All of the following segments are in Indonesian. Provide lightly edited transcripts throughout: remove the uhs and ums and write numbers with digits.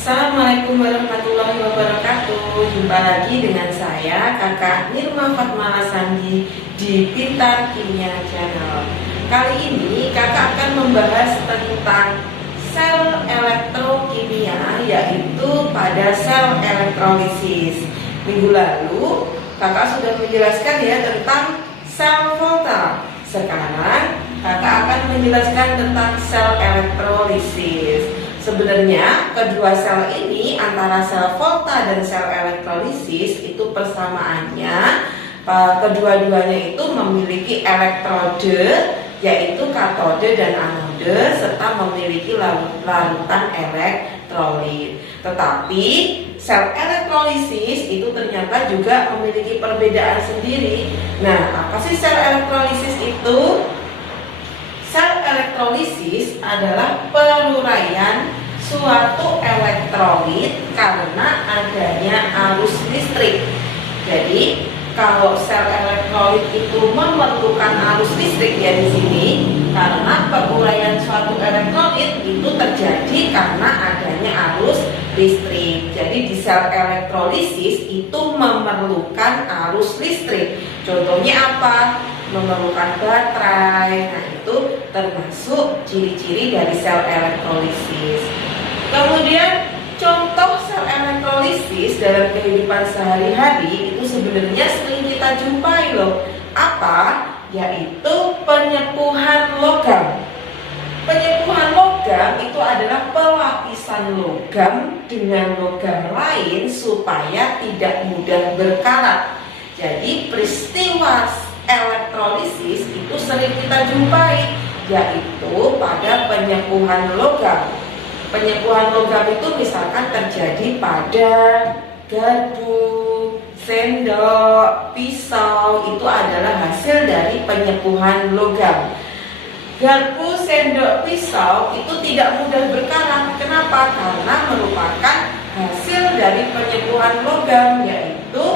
Assalamualaikum warahmatullahi wabarakatuh. Jumpa lagi dengan saya Kakak Nirma Fatmala Sandi di Pintar Kimia Channel. Kali ini kakak akan membahas tentang sel elektrokimia, yaitu pada sel elektrolisis. Minggu lalu kakak sudah menjelaskan ya tentang sel volta. Sekarang kakak akan menjelaskan tentang sel elektrolisis. Sebenarnya kedua sel ini, antara sel volta dan sel elektrolisis, itu persamaannya kedua-duanya itu memiliki elektrode, yaitu katode dan anode, serta memiliki larutan elektrolit. Tetapi sel elektrolisis itu ternyata juga memiliki perbedaan sendiri. Nah, apa sih sel elektrolisis itu? Sel elektrolisis adalah peruraian suatu elektrolit karena adanya arus listrik. Jadi, kalau sel elektrolit itu memerlukan arus listrik ya di sini, karena peruraian suatu elektrolit itu terjadi karena adanya arus listrik. Jadi di sel elektrolisis itu memerlukan arus listrik. Contohnya apa? Memerlukan baterai. Nah, itu termasuk ciri-ciri dari sel elektrolisis. Kemudian contoh sel elektrolisis dalam kehidupan sehari-hari itu sebenarnya sering kita jumpai loh. Apa? Yaitu penyepuhan logam. Penyepuhan logam itu adalah pelapisan logam dengan logam lain supaya tidak mudah berkarat. Jadi peristiwa elektrolisis itu sering kita jumpai, yaitu pada penyepuhan logam. Penyepuhan logam itu misalkan terjadi pada garpu, sendok, pisau, itu adalah hasil dari penyepuhan logam. Garpu, sendok, pisau itu tidak mudah berkarat. Kenapa? Karena merupakan hasil dari penyepuhan logam, yaitu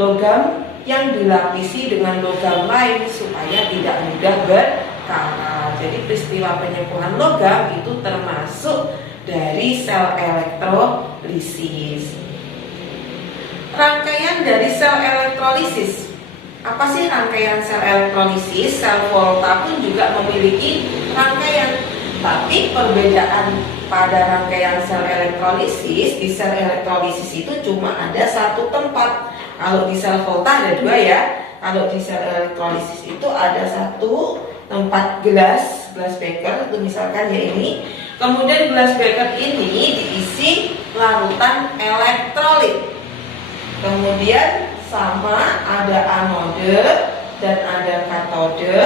logam yang dilapisi dengan logam lain supaya tidak mudah berkarat. Jadi peristiwa penyepuhan logam itu termasuk dari sel elektrolisis. Rangkaian dari sel elektrolisis. Apa sih rangkaian sel elektrolisis? Sel volta pun juga memiliki rangkaian. Tapi perbedaan pada rangkaian sel elektrolisis, di sel elektrolisis itu cuma ada satu tempat. Kalau di sel volta ada dua ya. Kalau di sel elektrolisis itu ada satu tempat gelas beaker, itu misalkan ya ini. Kemudian gelas beaker ini diisi larutan elektrolit. Kemudian sama ada anode dan ada katode,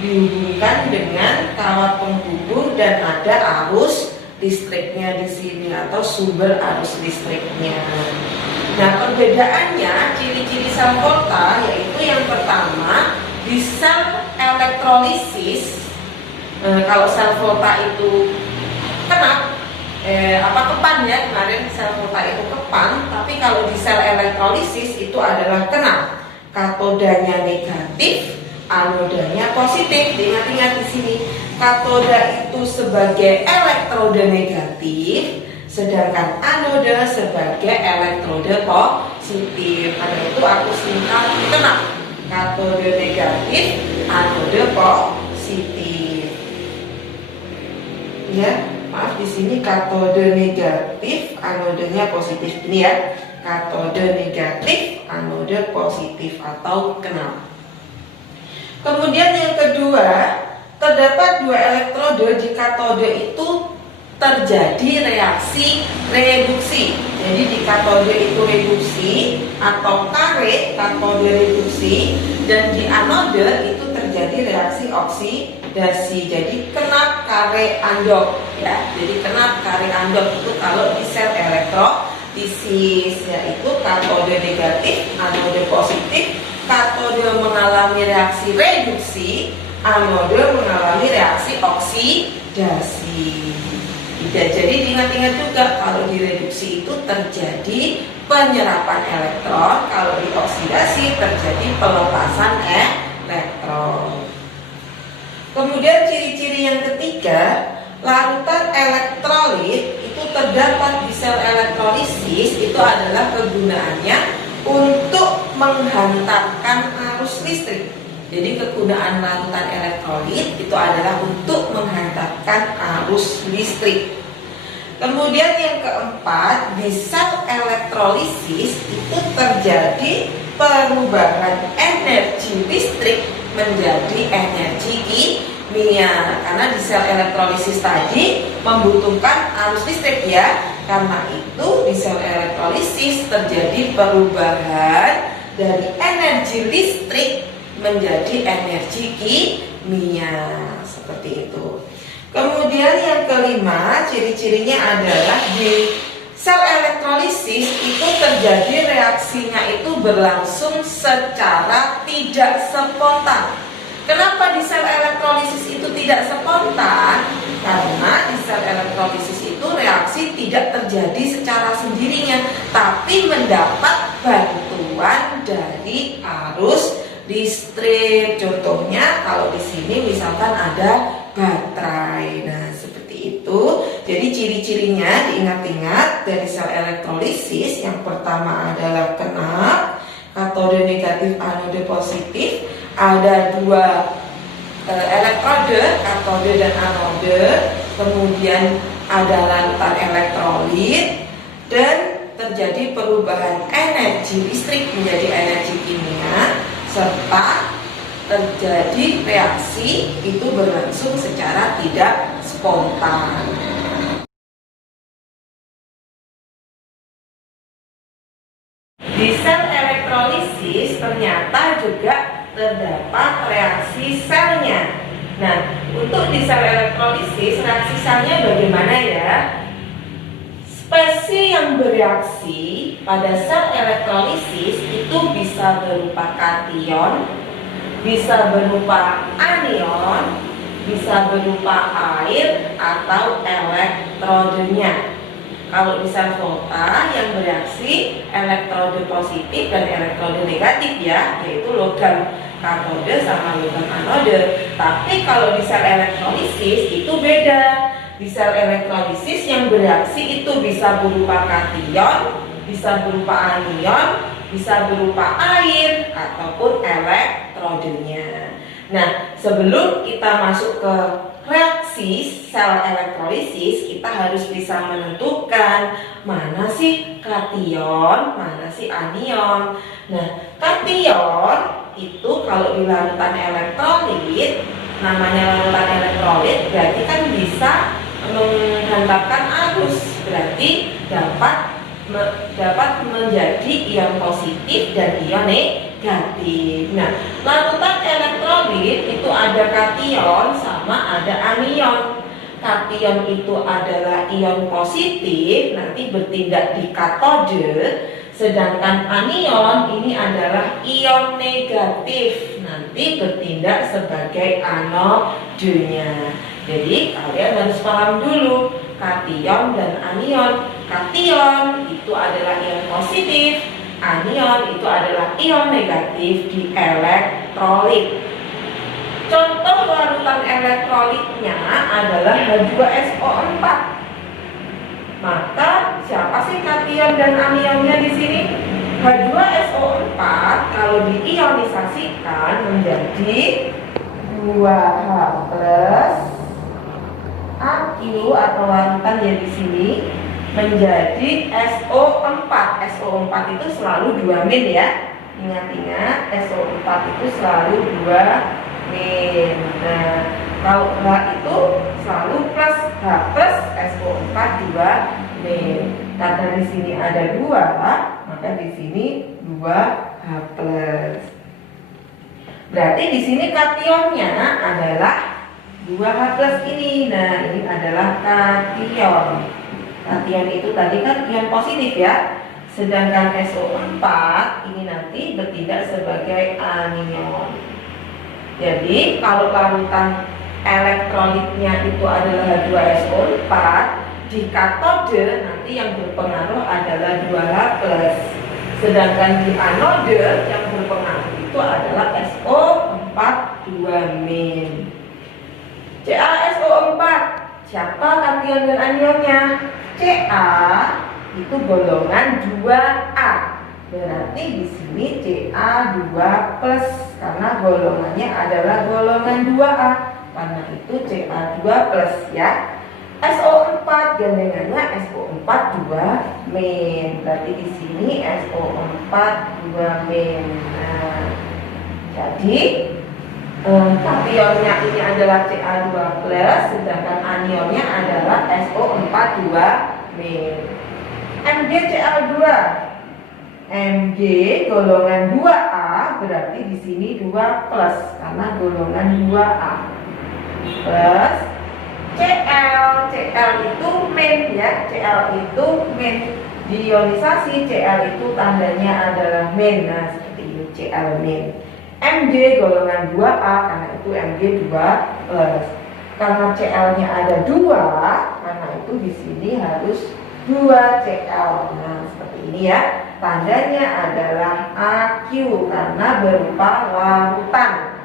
dihubungkan dengan kawat penghubung dan ada arus listriknya di sini atau sumber arus listriknya. Nah, perbedaannya ciri-ciri sel volta yaitu yang pertama di sel elektrolisis. Kalau sel volta itu kepan ya, kemarin sel volta itu kepan, tapi kalau di sel elektrolisis itu adalah kenap. Katodanya negatif, anodanya positif. Ingat-ingat di sini, katoda itu sebagai elektrode negatif, sedangkan anode sebagai elektrode positif. Karena itu aku singkat kenap. Katode negatif, anode positif. Ya. Maaf, di sini katode negatif, anodenya positif. Ini ya, katode negatif, anode positif atau kenal. Kemudian yang kedua, terdapat dua elektrode di katode itu terjadi reaksi reduksi. Jadi di katode itu reduksi atau kare katode reduksi, dan di anode itu terjadi reaksi oksidasi. Jadi kenap kare andok ya. Jadi kenap kare andok itu kalau di sel elektrolisis, yaitu katode negatif, anode positif. Katode mengalami reaksi reduksi, anode mengalami reaksi oksidasi. Jadi diingat-ingat juga, kalau di reduksi itu terjadi penyerapan elektron, kalau di oksidasi terjadi pelepasan elektron. Kemudian ciri-ciri yang ketiga, larutan elektrolit itu itu terdapat di sel elektrolisis itu adalah kegunaannya untuk menghantarkan arus listrik. Jadi kegunaan larutan elektrolit itu adalah untuk menghantarkan arus listrik. Kemudian yang keempat, di sel elektrolisis itu terjadi perubahan energi listrik menjadi energi kimia. Karena di sel elektrolisis tadi membutuhkan arus listrik ya. Karena itu di sel elektrolisis terjadi perubahan dari energi listrik menjadi energi kimia. Seperti itu. Kemudian yang kelima, ciri-cirinya adalah di sel elektrolisis itu terjadi reaksinya itu berlangsung secara tidak spontan. Kenapa di sel elektrolisis itu tidak spontan? Karena di sel elektrolisis itu reaksi tidak terjadi secara sendirinya, tapi mendapat bantuan dari arus listrik. Contohnya kalau di sini misalkan ada baterai. Nah, seperti itu. Jadi ciri-cirinya diingat-ingat dari sel elektrolisis. Yang pertama adalah kenap, katode negatif, anode positif. Ada dua elektrode, katode dan anode. Kemudian ada larutan elektrolit dan terjadi perubahan energi listrik menjadi energi kimia, serta terjadi reaksi itu berlangsung secara tidak spontan. Di sel elektrolisis ternyata juga terdapat reaksi selnya. Nah, untuk di sel elektrolisis reaksi selnya bagaimana ya? Spesies yang bereaksi pada sel elektrolisis itu bisa berupa kation, bisa berupa anion, bisa berupa air atau elektrodenya. Kalau di sel volta yang bereaksi elektrode positif dan elektrode negatif ya, yaitu logam katode sama logam anode. Tapi kalau di sel elektrolisis itu beda. Di sel elektrolisis yang bereaksi itu bisa berupa kation, bisa berupa anion, bisa berupa air ataupun elektrodenya. Nah, sebelum kita masuk ke reaksi sel elektrolisis, kita harus bisa menentukan mana sih kation, mana sih anion. Nah, kation itu kalau di larutan elektrolit, namanya larutan elektrolit, berarti kan bisa menghantarkan arus, berarti dapat menjadi ion positif dan ion negatif. Nah, larutan elektrolit itu ada kation sama ada anion. Kation itu adalah ion positif, nanti bertindak di katode, sedangkan anion ini adalah ion negatif, nanti bertindak sebagai anodenya. Jadi kalian harus paham dulu kation dan anion. Kation itu adalah ion positif, anion itu adalah ion negatif di elektrolit. Contoh larutan elektrolitnya adalah H2SO4. Maka siapa sih kation dan anionnya di sini? H2SO4 kalau diionisasikan menjadi 2H plus AQ atau larutan ya di sini menjadi SO4. SO4 itu selalu 2 min ya. Ingat-ingat SO4 itu selalu 2 min. Nah, kalau H itu selalu plus H plus SO4 2 min. Karena di sini ada 2, maka di sini 2H plus. Berarti di sini kationnya adalah 2H plus ini. Nah, ini adalah kation. Kation itu tadi kan ion positif ya. Sedangkan SO4 ini nanti bertindak sebagai anion. Jadi kalau larutan elektrolitnya itu adalah H2SO4, di katode nanti yang berpengaruh adalah 2H plus. Sedangkan di anode yang berpengaruh itu adalah SO4 2 min. CaSO4 Siapa kation dan anionnya? Ca itu golongan 2A. Berarti di sini Ca2+ karena golongannya adalah golongan 2A. Karena itu Ca2+ ya. SO4 gandengannya SO4 2 min. Berarti di sini SO4 2 min. Nah, jadi kationnya ini adalah Ca2+, sedangkan anionnya adalah SO4 2 min. MgCl2. Mg golongan 2A berarti di sini 2+ karena golongan 2A. Plus Cl itu min ya, Cl itu min. Di ionisasi Cl itu tandanya adalah min. Nah, seperti ini Cl min. Mg golongan 2A karena itu Mg 2+. Karena Cl-nya ada 2, karena itu di sini harus 2 Cl. Nah, seperti ini ya. Tandanya adalah Aq karena berupa larutan.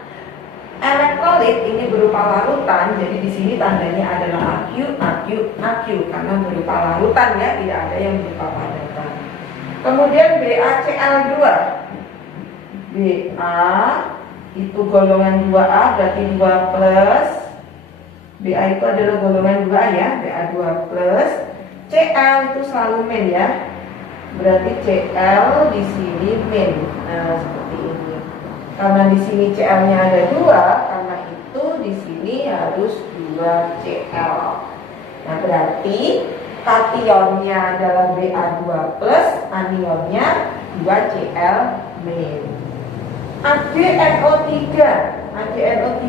Elektrolit ini berupa larutan, jadi di sini tandanya adalah Aq karena berupa larutan ya, tidak ada yang berupa padatan. Kemudian BaCl2. Ba itu golongan 2A berarti 2+. Ba itu adalah golongan 2A ya, Ba2+. Cl itu selalu min ya. Berarti Cl di sini min. Nah, seperti ini. Karena di sini Cl-nya ada 2, karena itu di sini harus 2 Cl. Nah, berarti kationnya adalah Ba2+, anionnya 2 Cl min. AgNO3. AgNO3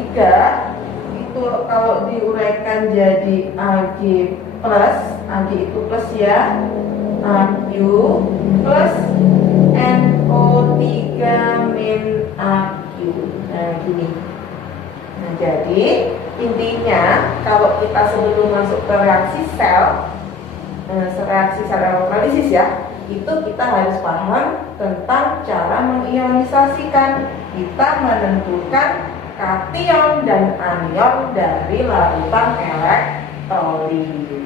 itu kalau diuraikan jadi Ag+, Ag itu plus ya. Aq plus NO3 min Aq. Nah, gini. Nah, jadi intinya kalau kita sebelum masuk ke reaksi sel elektrolisis ya, itu kita harus paham tentang cara mengionisasikan. Kita menentukan kation dan anion dari larutan elektrolit.